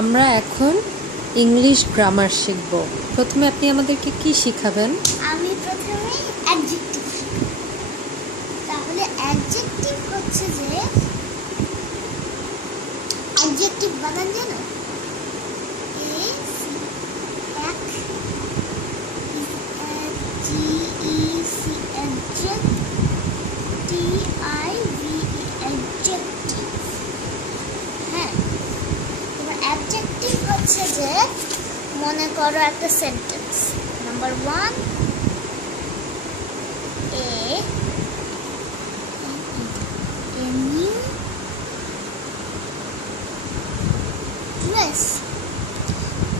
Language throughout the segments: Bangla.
আমরা এখন ইংলিশ গ্রামার শিখব। প্রথমে আপনি আমাদেরকে কি শিখাবেন? আমি প্রথমে অ্যাডজেক্টিভ শিখব। তাহলে অ্যাডজেক্টিভ হচ্ছে যে অ্যাডজেক্টিভ বানান জানো? এ সি এক G E C adject T I V E adjective. হ্যাঁ, তোমার অ্যাডজেক্টিভ হচ্ছে যে মনে করো একটা sentence. Number 1, a new dress।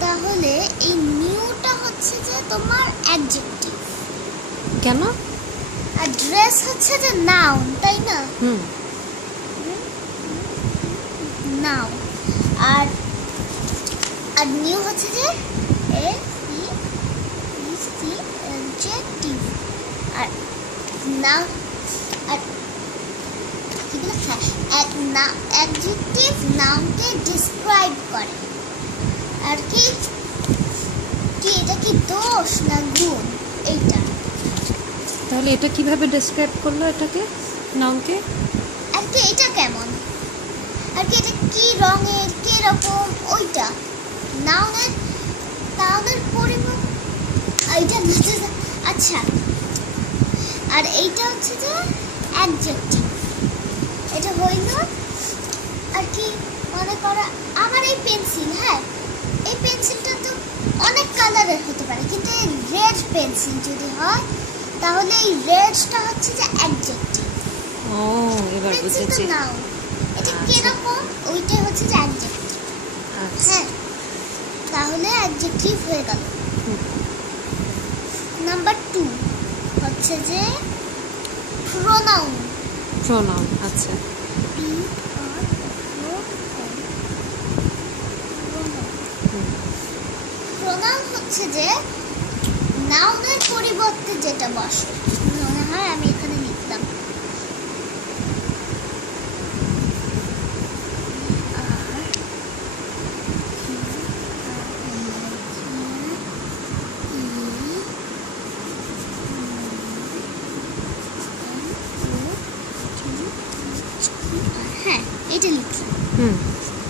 তাহলে এই নিউটা হচ্ছে যে তোমার অ্যাডজেক্টিভ। কেন? আর ড্রেস হচ্ছে যে নাউন, তাই না? নাউন। আর আর নিউ হচ্ছে যে এ সি অ্যাডজেক্টিভ। আর নাউন আর কি বলে অ্যাডজেক্টিভ নাউনকে ডিসক্রাইব করে। আর কি কি এটা কি দোষ না গুণ? এইটা। তাহলে এটা কিভাবে ডেসক্রাইব করলো এটাকে, নাউনকে? আর কি এটা কেমন, আর কি এটা কি রঙের, কি রকম, ওইটা নাউনের পরিমাণ এইটা। আচ্ছা, আর এইটা হচ্ছে যে অ্যাডজেক্টিভ। এটা হইল আর কি, মনে করো আমার এই পেন্সিল, হ্যাঁ এই পেন্সিলটা তো অনেক কালারের হতে পারে, কিন্তু এই রেড পেন্সিল যদি হয় তাহলে এই রেডটা হচ্ছে যে অ্যাডজেক্টিভ। ও, এবার বুঝেছি। নাউন এটা কিরকম, ওইটাই হচ্ছে যে অ্যাডজেক্টিভ। হ্যাঁ, তাহলে অ্যাডজেক্টিভ হয়ে গেল। নাম্বার 2 হচ্ছে যে প্রোনাউন। প্রোনাউন, আচ্ছা। প্রোনাউন হচ্ছে যে নাউনের পরিবর্তে যেটা বসে। মনে হয় আমি এখানে লিখলাম এটা লিখলাম।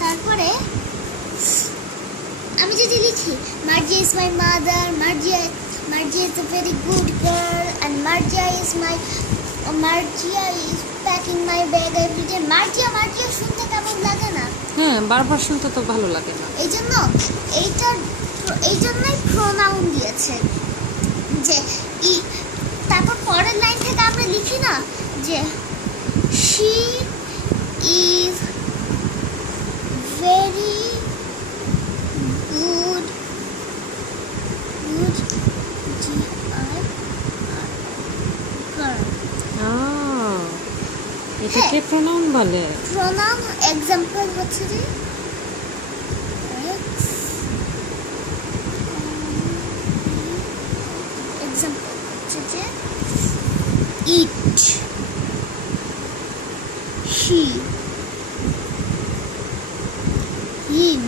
তারপরে আমি যদি লিখি Marjia is my mother, Marjia is a very good girl and Marjia is packing my bag every day। Marjia শুনতে কেমন লাগে না? হ্যাঁ, বারবার শুনতে তো ভালো লাগে না। এই জন্যই প্রোনাউন দিয়েছে যে তারপর পরের লাইন থেকে আমরা লিখি না যে she is very good girl। এটাকে প্রোনাউন বলে। প্রোনাউন এক্সাম্পল হচ্ছে যে eat, she, him,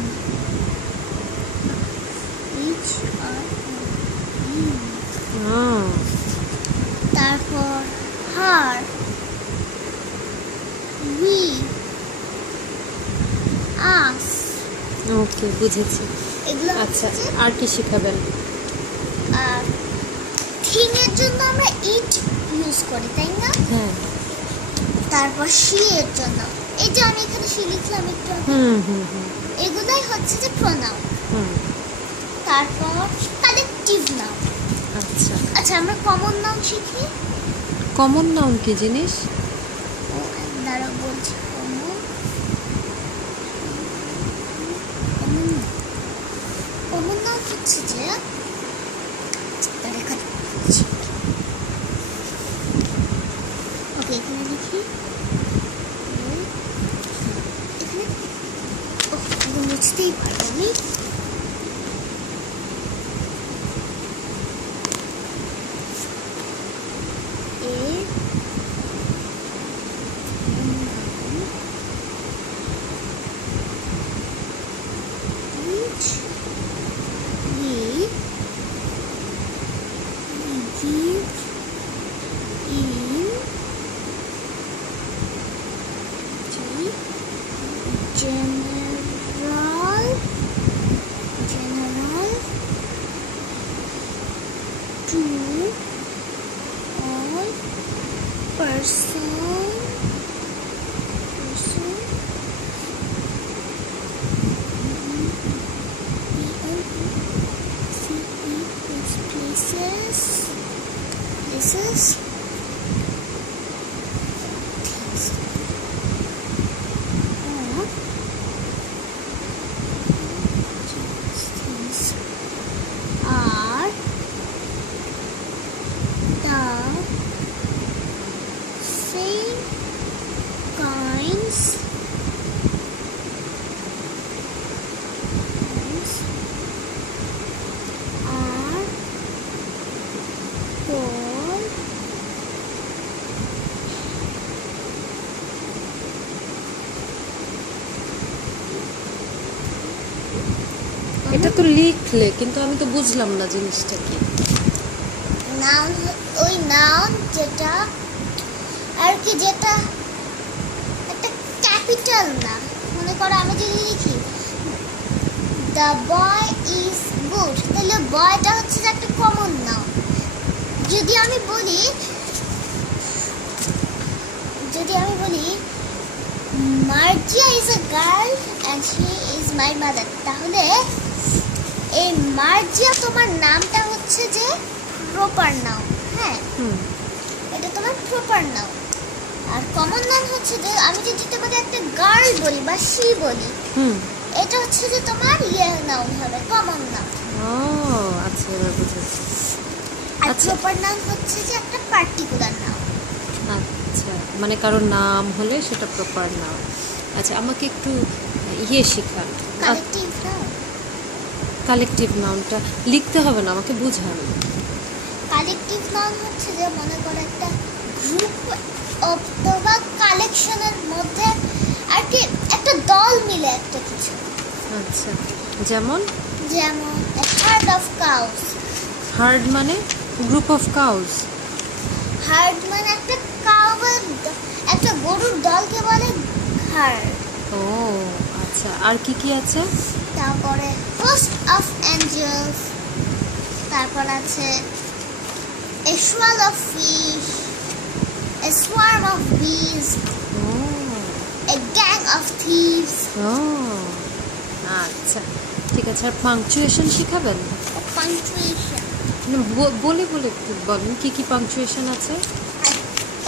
each or him। তারপর her, we, us। ওকে, বুঝেছি। এগুলো আচ্ছা, আর কি শিখাবেন? আর থিং এর জন্য আমরা ইট ইউজ করি, তাই না? হ্যাঁ। তারপর শি এর জন্য এই যে আমি এখানে শি লিখলাম একটু। এগুলাই হচ্ছে যে প্রোনাউন। তারপর কালেকটিভ নাউন। আচ্ছা, আমরা কমন নাউন শিখি। কমন নাউন কি জিনিস? দাঁড়া বলছি। কমন নাউন হচ্ছে যে ওকে, এখানে লিখি। এখানে মুছতেই পারবো আমি। general to all person places things are the same kinds are called এটা তো লিখলে, কিন্তু আমি তো বুঝলাম না জিনিসটা কি। নাউন। ওই নাউন যেটা আর কি, যেটা একটা ক্যাপিটাল না। মনে করো আমি যদি লিখি দ্য বয় ইজ গুড, তাহলে বয়টা হচ্ছে যে একটা কমন নাউন। যদি আমি বলি Marjia is a girl and she is my mother, তাহলে এই মার্জিয়া তোমার নামটা হচ্ছে যে প্রপার নাউন। হ্যাঁ, এটা তোমার প্রপার নাউন। আর কমন নাউন হচ্ছে যে আমি যদি তোমাকে একটা গার্ল বলি বা শি বলি, এটা হচ্ছে যে তোমার নাউন হবে, কমন নাউন। আচ্ছা, এবার বুঝেছি। আর প্রপার নাউন হচ্ছে যে একটা পার্টিকুলার নাউন। আচ্ছা, মানে কারোর নাম হলে সেটা প্রপার নাউন। আচ্ছা, আমাকে একটু শেখান। Collective noun. কালেকটিভ নাউনটা লিখতে হবে না, আমাকে বুঝান। কালেকটিভ নাউন হচ্ছে যে মনে করো একটা গ্রুপ অথবা কালেকশনের মধ্যে আর কি একটা দল মিলে একটা কিছু। আচ্ছা, যেমন a herd of cows। Hard মানে গ্রুপ অফ কাউস। হার্ড মানে একটা কাউয়ের, একটা গরুর দলকে বলে হার্ড। ও আচ্ছা, আর কি কি আছে? তারপরে host of angels, তারপর আছে a swirl of fish, a swarm of bees, a gang of thieves। ও আচ্ছা, ঠিক আছে। আর পাংচুয়েশন শিখাবেন? পাংচুয়েশন বলে বলে বলেন কি কি পাংচুয়েশন আছে।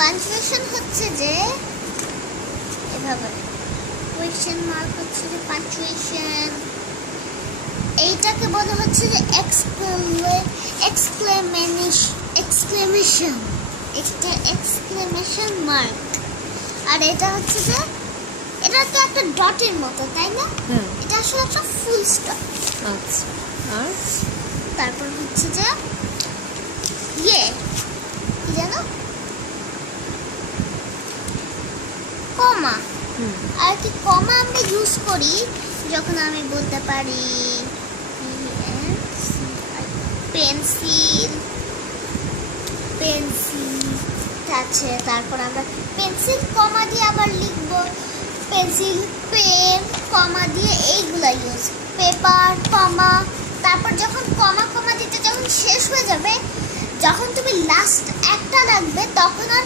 পাংচুয়েশন হচ্ছে যে এভাবে কোয়েশ্চেন মার্ক হচ্ছে যে পাংচুয়েশন। এইটাকে বলা হচ্ছে যে এক্সক্লেমেশন, একটা এক্সক্লেমেশন মার্ক। আর এটা হচ্ছে যে এটা তো একটা ডটের মতো, তাই না? এটা আসলে একটা ফুল স্টপ। আচ্ছা, আর তারপর হচ্ছে যে কি জানো, কমা। আর কি কমা আমরা ইউজ করি যখন আমি বলতে পারি পেন্সিল আছে, তারপর আমরা পেন্সিল কমা দিয়ে আবার লিখবো, পেন্সিল পেন কমা দিয়ে এইগুলা ইউজ, পেপার কমা। তারপর যখন কমা দিতে যখন শেষ হয়ে যাবে, যখন তুমি লাস্ট একটা লাগবে তখন আর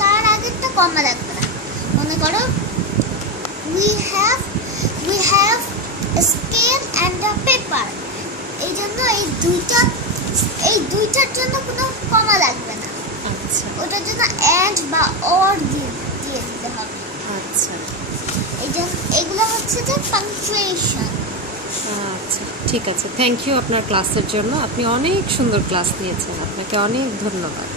তার আগেরটা কমা লাগবে না। মনে করো we have a scale and a paper, এই জন্য এই দুইটার জন্য কোনো কমা লাগবে না। আচ্ছা, ওটার জন্য and বা or দিয়ে দিতে হবে। আচ্ছা, এই জন্য এগুলো হচ্ছে যে পাংচুয়েশন। আচ্ছা, ঠিক আছে। থ্যাংক ইউ আপনার ক্লাসের জন্য। আপনি অনেক সুন্দর ক্লাস নিয়েছেন, আপনাকে অনেক ধন্যবাদ।